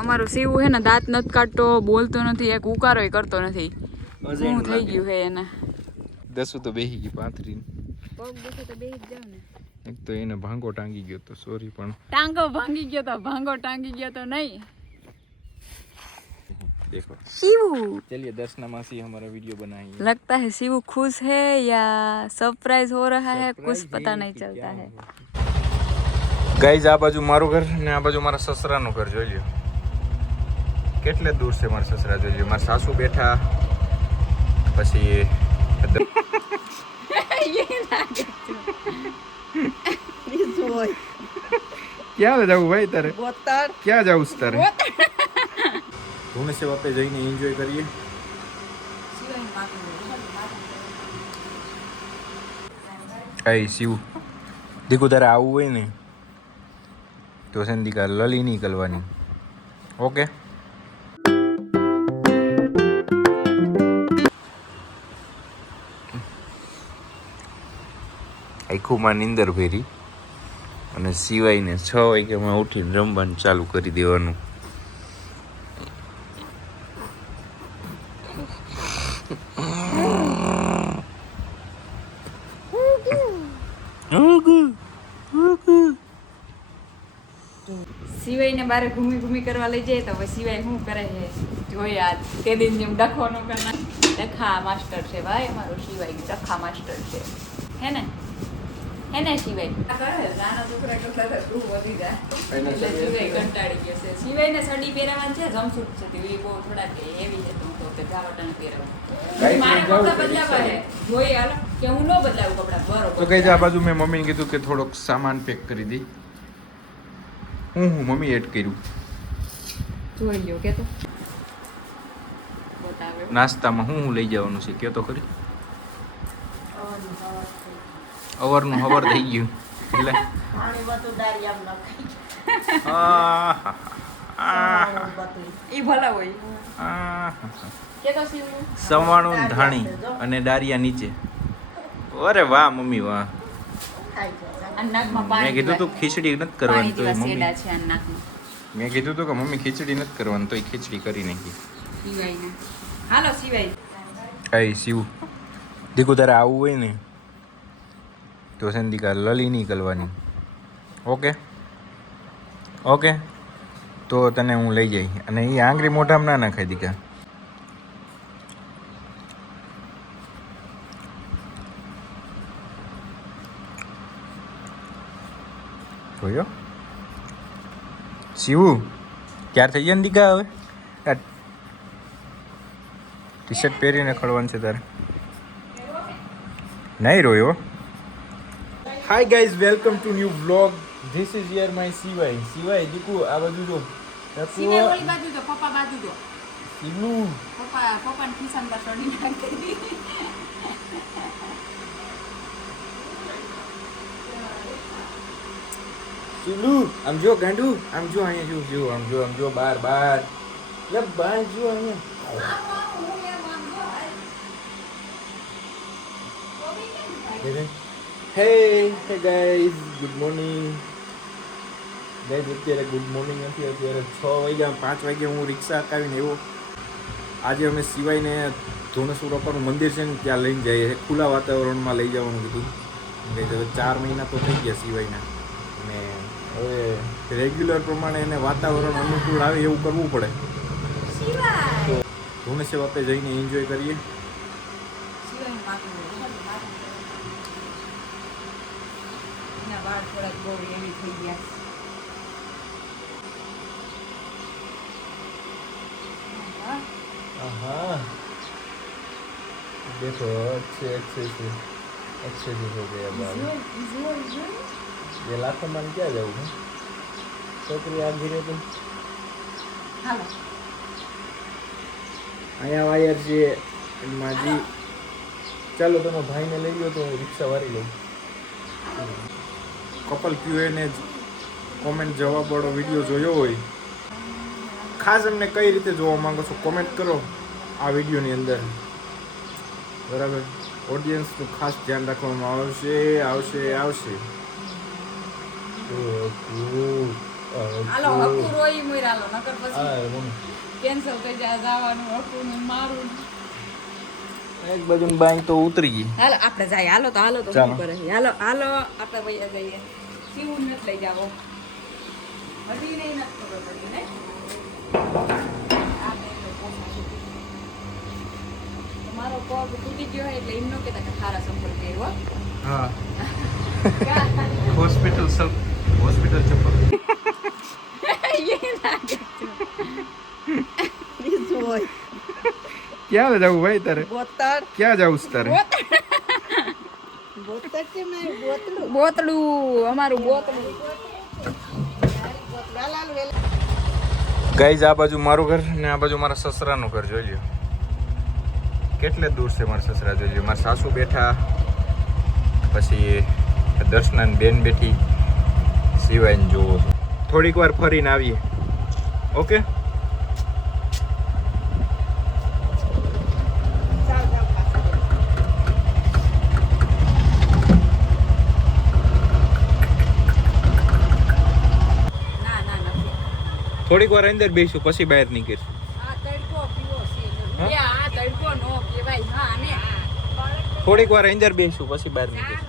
અમારો શિવ હે ને દાંત નથી કાઢતો, બોલતો નથી, એક ઉકારોય કરતો નથી. શું થઈ ગયું હે એને? દસું તો બેહી ગઈ પાથરીને. પગ દુખે તો બેહી જ જાવ ને. એક તો એને ભાંગો ટાંગી ગયો તો સોરી પણ ટાંગો ભાંગી ગયો તો ભાંગો ટાંગી ગયો તો નહીં. देखो शिव, चलिए दर्शना मासी हमारा वीडियो बनाएंगे. लगता है शिव खुश है या सरप्राइज हो रहा है, कुछ पता नहीं चलता है. गाइस आ बाजू माરું ઘર ને આ બાજુ મારા સસરાનું ઘર જોઈ લ્યો. કેટલે દૂર છે મારા સસરા જોઈ લ્યો. મારા સાસુ બેઠા પછી ક્યાં જાવું ભાઈ તારે? ક્યાં જાવું છે તારે? ધૂને સેવા पे જઈને એન્જોય કરીએ. આઈ શિવ દીકુ તારે આવું હોય ને તો સંદિકા લલી નહીં કરવાની. ઓકે આખુંમાં નીંદર ફેરી અને સિવાયને 6 વાગ્યામાં ઉઠીને રમવાનું ચાલુ કરી દેવાનું. સિવાય ને બારે ઘૂમી કરવા લઈ જાય તો હવે સિવાય શું કરે છે જોઈએ. આજ તે દિન જેમ ડખો નો કરના ડખા માસ્ટર છે ભાઈ અમારો સિવાય, ડખા માસ્ટર છે. હે ને સિવાય નાના છોકરા કરતા તો તું વધી જાય એટલે સિવાય કંટાળી ગયો છે. સિવાય ને સાડી પહેરાવાની છે, જમસૂટ છે તે બહુ થોડા કે એવી છે તું તો જાવટન પહેરવા મારે કપડા બદલાવા છે જોઈએ હાલો કે હું ન બદલાવું કપડા બરોબર. તો કઈ આ બાજુ મેં મમ્મીને કીધું કે થોડોક સામાન પેક કરી દે. હું મમ્મી એડ કર્યું જોઈ લ્યો કે તો બતાવે નાસ્તામાં હું લઈ જવાનું છે કે તો ખરી. અવરનું હવર થઈ ગયું એટલે ઈ ભલા હોય કે તો શિવ સવાણું ધાણી અને ડારિયા નીચે. અરે વાહ મમ્મી વાહ. મેં કીધું તું ખીચડી નથી કરવાની તો મમ્મી મેં કીધું તું કે મમ્મી ખીચડી નથી કરવાની તો ખીચડી કરી નાખી. હાલો સિવાય આઈ શિવ દીકુ તારે આવું હોય ને તો સંદિકા લલી નહીં કરવાની. ઓકે ઓકે તો તને હું લઈ જઈ અને એ આંગળી મોઢામાં ના નાખાય દીકા. જોયો શિવ ક્યારે થઈ જાય ને દીકા? હવે ટી શર્ટ પહેરીને ખડવાનું છે તારે. નહીં રોયો. Hi guys welcome to new vlog. This is your my સિવાય. સિવાય દીકુ આ બાજુ જો. સિવાય ઓલી બાજુ જો, પપ્પા બાજુ જો. શિવુ પપ્પાને ખિસ્સામાં છોડી નાખી. શિવુ આમ જો ગાંડુ આમ જો અહીંયા જો આમ જો બાર લે બાર જો અહીંયા. Hey guys, good morning. Guys અત્યારે ગુડ મોર્નિંગ નથી, અત્યારે 6 વાગ્યા 5 વાગ્યા હું રિક્ષા હકાવીને આવ્યો. આજે અમે સિવાયને ધોનેશ્વર બાપાનું મંદિર છે ને ત્યાં લઈને જઈએ. ખુલ્લા વાતાવરણમાં લઈ જવાનું કીધું. હવે 4 મહિના તો થઈ ગયા સિવાયના અને હવે રેગ્યુલર પ્રમાણે એને વાતાવરણ અનુકૂળ આવે એવું કરવું પડે. તો ધોનેશ્વર બાપે જઈને એન્જોય કરીએ. વાળ થોડાક બહુ એવી થઈ ગયા. देखो अच्छे से हो गया बाल. ये लाखों मान क्या जाऊँ मैं छोकरी आ घिरे तुम અહીંયા વાયર છે માજી. ચાલો તમે ભાઈને લઈ લો તો રિક્ષા વાળી લઉં. કપલ ક્યુએને કોમેન્ટ જવાબવાળો વિડીયો જોયો હોય ખાસ એમને કઈ રીતે જોવા માંગો છો કોમેન્ટ કરો આ વિડીયોની અંદર. બરાબર ઓડિયન્સનું ખાસ ધ્યાન રાખવામાં આવશે. હાલો હકુ રોઈ મુઈ હાલો નકર પછી હા મમ્મી કેન્સલ થઈ જાય જવાનું હકુ ને મારું એક બાજુ બાઈ તો ઉતરી ગઈ. હાલો આપણે જાય હાલો તો ચાલો. શું કરે હાલો હાલો આપણે ભૈયા જઈએ શિવું નથી લઈ જાવો હજી નહીં નથી ખબર પડી ને આ બે લોકો મારો પગ તૂટી ગયો એટલે એમ ન કહેતા કે સારા સંપર્ક કર્યો હા હોસ્પિટલ ચપ્પલ ક્યાં જવું ભાઈ તારે ક્યાં જવું છે તારે બોતડું અમારું બોતડું ગાઈઝ આ બાજુ મારું ઘર ને આ બાજુ મારા સસરાનું ઘર જોઈ લ્યો કેટલે દૂર છે મારા સસરા જોઈ લ્યો મારા સાસુ બેઠા પછી દર્શના બેન બેઠી સિવાયને જોવો છો થોડીક વાર ફરીને આવીએ ઓકે થોડીક વાર અંદર બેસું પછી બહાર નીકળશું થોડીક વાર અંદર બેસું પછી બહાર નીકળશું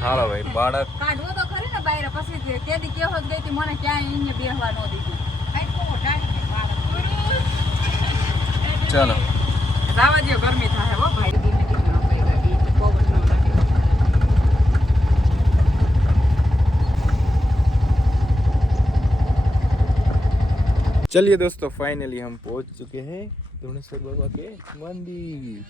હાલો ભાઈ બાળક કાઢવો તો ખરી ને બહાર પછી તેથી કેવો જ ગઈ મને ક્યાંય અહીંયા બેસવા ન દીધું ચાલો રાવા જેવો ગરમી થાય હો ભાઈ ધીમે ધીમે આપણે ગાડી પવન ન લાગે चलिए दोस्तों फाइनली हम पहुंच चुके हैं धुनेश्वर बाबा के मंदिर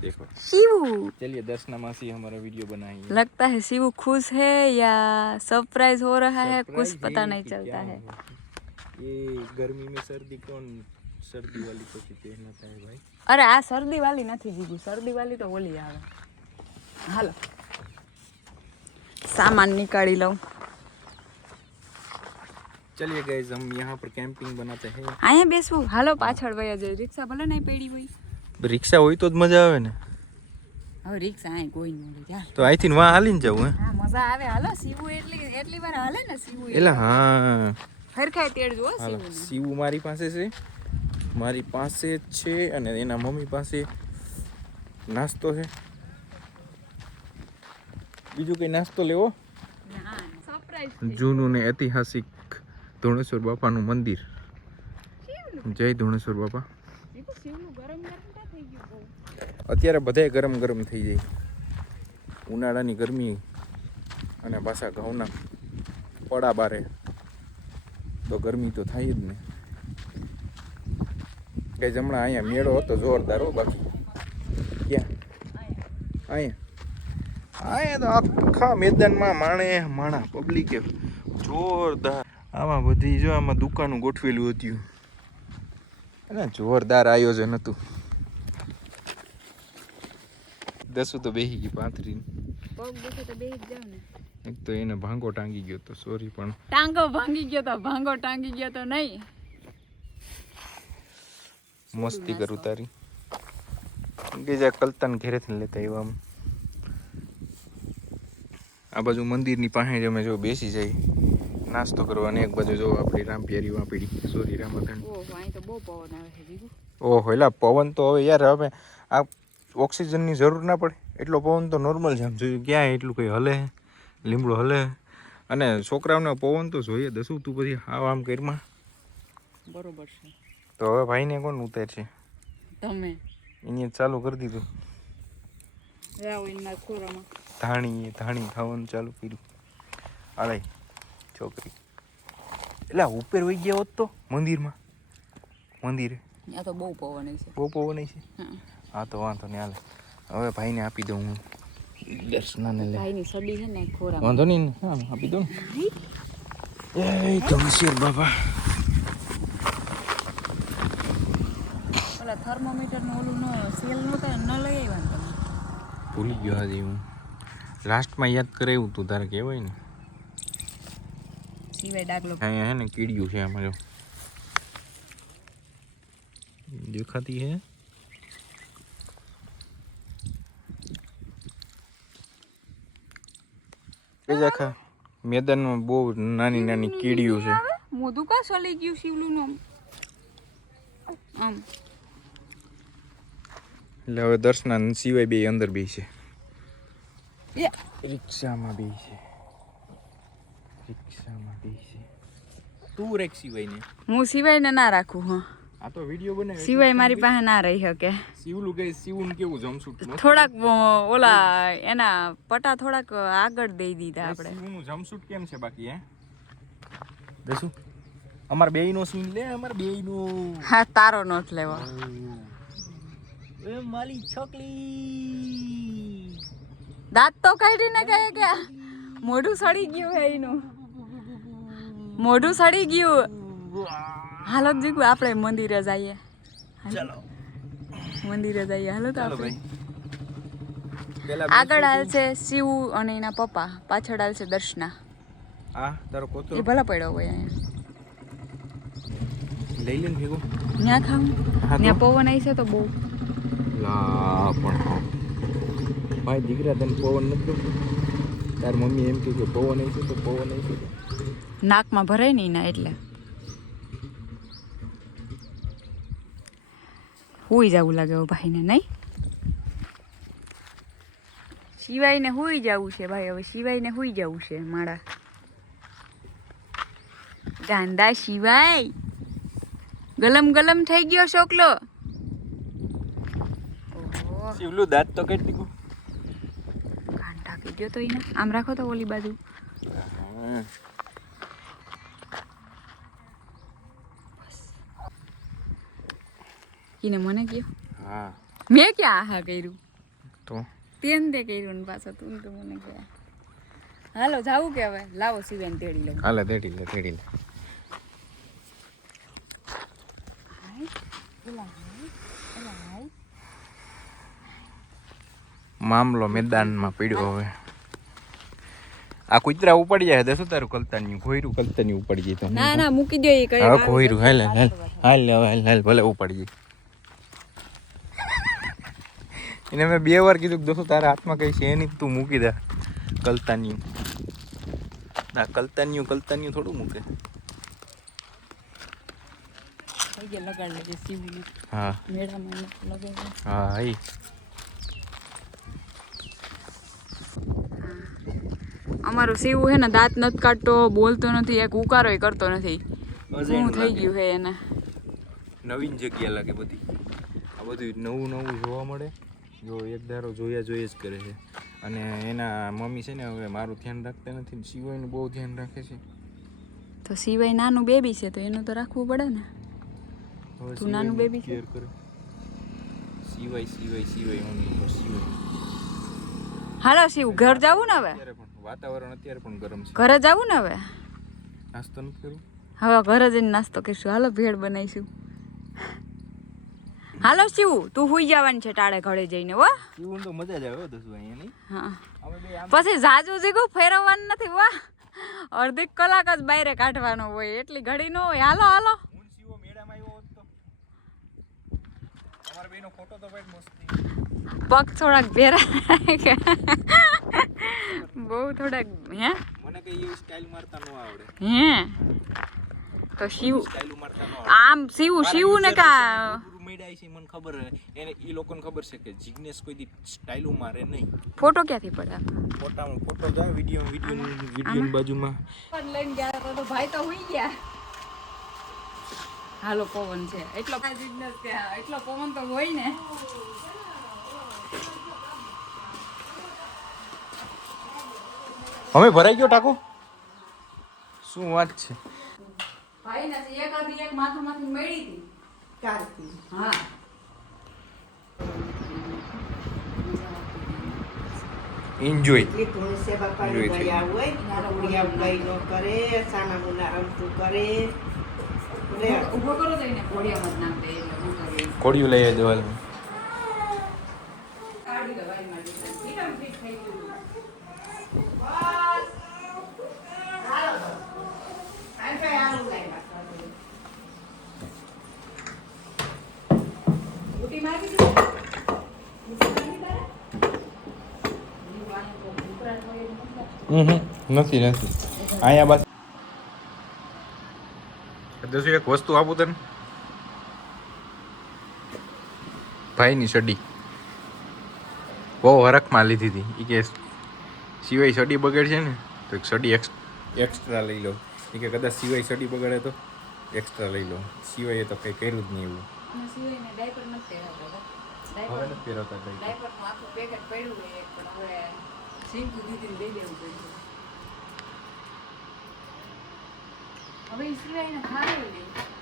देखो शिवू चलिए दर्शना मासी हमारा वीडियो बनाएंगे लगता है शिवू खुश है या सरप्राइज हो रहा है कुछ पता नहीं चलता है ये गर्मी में सर्दी कौन सर्दी वाली टोपी पहनता है भाई अरे आ सर्दी वाली નથી જીગુ सर्दी वाली तो ઓલી આવે હાલો सामान निकाली लो चलिए गाइस हम यहाँ पर कैंपिंग बनाते हैं અહીંયા બેસવું હાલો પાછળ વયા જાય રિક્ષા ભલે નહીં પડી હોય रिक्शा હોય તો જ મજા આવે ને હવે રિક્ષા આય કોઈ ન લે ચાલ તો અહીંથી વાં હાલીને જવું હે હા મજા આવે હાલો સીવું એટલી વાર હાલે ને સીવું એલા હા હરખાય તેડજો હાલો સીવું સીવું મારી પાસે છે અને એના મમ્મી પાસે નાસ્તો છે બીજું કઈ નાસ્તો લેવો ના સરપ્રાઈઝ જૂનું ને ઐતિહાસિક ધુણેશ્વર બાપાનું મંદિર જય ધુણેશ્વર બાપા સીવું ગરમ ગરમ થઈ ગયું બહુ અત્યારે બધાય ગરમ ગરમ થઈ જાય ઉનાળાની ગરમી અને પાછા ઘઉંના પડા બારે તો ગરમી તો થાય જ ને કઈ હમણાં અહીંયા મેળો હતો જોરદાર હો બાકી ક્યાં અહીંયા તો આખા મેદાનમાં માણા પબ્લિકે જોરદાર આમાં બધી જો આમાં દુકાનું ગોઠવેલું હતું અને જોરદાર આયોજન હતું દસું તો બેસી ગઈ પાંથરી પગ દુખે તો બેહી જ જાવ ને એક તો એને ભાંગો ટાંગી ગયો તો સોરી પણ ટાંગો ભાંગી ગયો તો ભાંગો ટાંગી ગયો તો નહીં મસ્તી કરું તારી કે જા કલતન ઘેરેથી લેતા આવ્યા આમ આ બાજુ મંદિરની પાસે જ અમે જો બેસી જાય નાસ્તો કરવા અને એક બાજુ જો આપણી રામપિયારી વાપડી સોરી રામાધણ ઓહો અહીં તો બહુ પવન આવે છે જીગુ ઓહો એલા પવન તો હવે યાર હવે આ ઓક્સિજનની જરૂર ના પડે એટલો પવન તો નોર્મલ છે આમ જોયું ક્યાં એટલું કંઈ હલે લીમડો હલે અને છોકરાઓને પવન તો જોઈએ દસું તું પછી આમ કરીમાં બરોબર છે તો હવે ભાઈને કોણ ઉતાર છે તમે એને ચાલુ કરી દીધું રાવ ઇનના ખોરામાં ધાણી ખાવાનું ચાલુ કર્યું આલે છોકરી એટલે ઉપર વહી ગયા હોત તો મંદિરે આ તો બહુ પવન છે બહુ પવન છે હા તો વાંધો નહીં હાલે હવે ભાઈને આપી દઉં હું દર્શનાને લે ભાઈની સડી છે ને ખોરામાં વાંધો નહીં હા આપી દઉં ને જય ધુણેશ્વર બાબા ઓલા થર્મોમીટર નું ઓલું નો સેલ નહોતા ન લઈ આવ્યા ને તમે ભૂલી ગયો આજે હું લાસ્ટમાં યાદ કરાવ્યું તું તારે કહેવાય ને સિવાય ડાગલો અહીંયા હે ને કીડિયું છે આમાં જો દેખાતી હે કેજા ખા મેદાનમાં બહુ નાની નાની કીડીઓ છે. મોઢું કા સળી ગયું શિવલું નું આમ. એટલે હવે દર્શના સિવાય બે અંદર બે છે. એ રિક્ષામાં બે છે. રિક્ષામાં બે છે. તું રેક સિવાય ને હું સિવાયને ના રાખું. હા આ તો વિડિયો બને સિવાય મારી પાસે ના રહી શકે. શિવલું ગઈ શિવન કેવું જમસૂટ થોડાક ઓલા એના પટા થોડાક આગળ દઈ દીધા આપણે. શિવનું જમસૂટ કેમ છે બાકી હે દેસુ અમાર બેયનો સીન લે અમાર બેયનો. હા તારો નોટ લેવો. એ માલી છોકલી દાંત તો કાઢીને ગયા ગયા. મોઢું સડી ગયું હે એનું. મોઢું સડી ગયું. હાલો જીગુ આપણે મંદિરે જઈએ. ચાલો મંદિરે જઈએ. હાલો તો ચાલો આપણે. ભાઈ આગળ હાલ છે શિવ અને એના પપ્પા, પાછળ હાલ છે દર્શના. આ તારો કોતો એ ભલા પડ્યો હોય અહીંયા. લઈ લે ને ભેગો ન્યા ખાવું. હા તો. ન્યા પવન આવી છે તો બહુ. લા પણ ભાઈ દીકરા તને પવન નથી ગમતો? તાર મમ્મી એમ કે પવન આવી છે તો પવન આવી છે. નાકમાં ભરાય નહીં ના એટલે હુઈ જવું લાગે ભાઈને નહીં. સિવાયને હુઈ જવું છે ભાઈ. હવે સિવાયને હુઈ જવું છે મારા ગાંડા સિવાય. ગલમ ગલમ થઈ ગયો છોકલો. ઓહો શિવલું દાંત તો કાઢી દીધું. ગાંડા કીધો તો એને. આમ રાખો તો ઓલી બાજુ. એને મને કયો. હા મેં ક્યાં આહા કર્યું? તો તેન તે કર્યું ને પાછો તું તો મને કહે. હાલો જાવું કે હવે લાવો સિવાયને તેડી લઉં. હાલે તેડી લે તેડી લે. મામલો મેદાનમાં પડ્યો હવે. આ કૂતરા ઉપાડી જાય દેસો તારું કલતાની ઘોયરું કલતાની ઉપાડી જાય તો ના ના મૂકી દે એ કઈ. હા ઘોયરું હાલ હાલ હાલ હાલ હાલ ભલે ઉપાડી જાય. એને મેં 2 વાર કીધું કે દોસ્તો તારા હાથમાં કઈ છે નહીં તું મૂકી દે કલતાની. ના કલતાની થોડું મૂકે. લગાડ લેજે સીવું. હા મેળામાં લગાડ. હા એ અમારું સીવું હે ને દાંત નથી કાઢતો, બોલતો નથી, એક ઉકારોય કરતો નથી. શું થઈ ગયું હે એને? નવીન જગ્યા લાગે બધી. આ બધું નવું નવું જોવા મળે. જો એક ધારો જોયા જ કરે છે. અને એના મમ્મી છે ને હવે મારું ધ્યાન રાખતા નથી. સિવાયનું બહુ ધ્યાન રાખે છે. તો સિવાય નાનું બેબી છે તો એનું તો રાખવું પડે ને. તું નાનું બેબી છે. કેર કરે. સિવાય મમ્મી સિવાય. હાલો શિવ ઘર જાવું ને હવે. અત્યારે પણ વાતાવરણ અત્યારે પણ ગરમ છે. ઘરે જાવું ને હવે. નાસ્તો નથી કરું. હવે ઘરે જઈને નાસ્તો કરીશું. હાલો ભેળ બનાવીશું. હાલો શિવ તું હુઈ જવાની છે ટાળે ઘરે જઈને. હો એવું તો મજા જ આવે દસું અહીંયા નહીં. હા અમે બે આમ પછી જાજુ જીગું ફેરવવાનું નથી. વાહ અડધી કલાક જ બહાર કાઢવાનો હોય એટલી ઘડી ન હોય. હાલો હાલો હું સીવો મેળામાં આવ્યો હોત તો અમારા બેનો ફોટો તો ભાઈ મસ્ત. પગ થોડાક ભેરા બહુ થોડાક. હે મને કઈ એવી સ્ટાઇલ મારતા ન આવડે. હે તો શિવ સ્ટાઇલ મારતા ન આવડે. આમ શિવ ને કા મેળાઈ છે મને ખબર એને ઈ લોકોને ખબર છે કે જિગ્નેશ કોઈ દી સ્ટાઇલ મારે નહીં. ફોટો ક્યાંથી પડ્યા? ફોટો જા વિડિયો બાજુમાં લઈને ગયા તો ભાઈ તો હુઈ ગયા. હાલો પવન છે એટલો એટલો પવન તો હોય ને. અમે ભરાઈ ગયો ટાકો. શું વાત છે? ભાઈ નથી એક આધી એક માથામાંથી મળી હતી. કારતી હા એન્જોય. એટલી ઘણી સેવા પાડી ગયા હોય ગુડિયા લઈ નો કરે સાના મુના રમતું કરે લે ઉભો કરો જઈને ઘોડિયામાં જ નામ દે એટલે હું કરી કોડિયું લઈ આવજો હાલ. કાઢી લે ભાઈ મારી ઠીક આમ ઠીક થઈ ગયું. આ કઈ આલું લાવ્યા ઉટી મારી દીધી. નથી અહીંયા બસ દસુ એક વસ્તુ આપું તને ભાઈની સડી બહુ હરખમાં લીધી હતી એ કે સિવાય સડી બગડ છે ને તો એક સડી એક્સ્ટ્રા લઈ લો એ કે કદાચ સિવાય સડી બગડે તો એક્સ્ટ્રા લઈ લો સિવાય તો કંઈ કર્યું જ નહીં એવું અને સિવાયને ડાયપર નથી પહેરાવતા હવે નથી પહેરવતા કંઈ ડાયપરનું આખું પેકેટ પડ્યું હોય એક પણ હવે શીંકુ દીદીને દઈ દેવું પડ્યું હવે એ સિવાયને ખાવી નહીં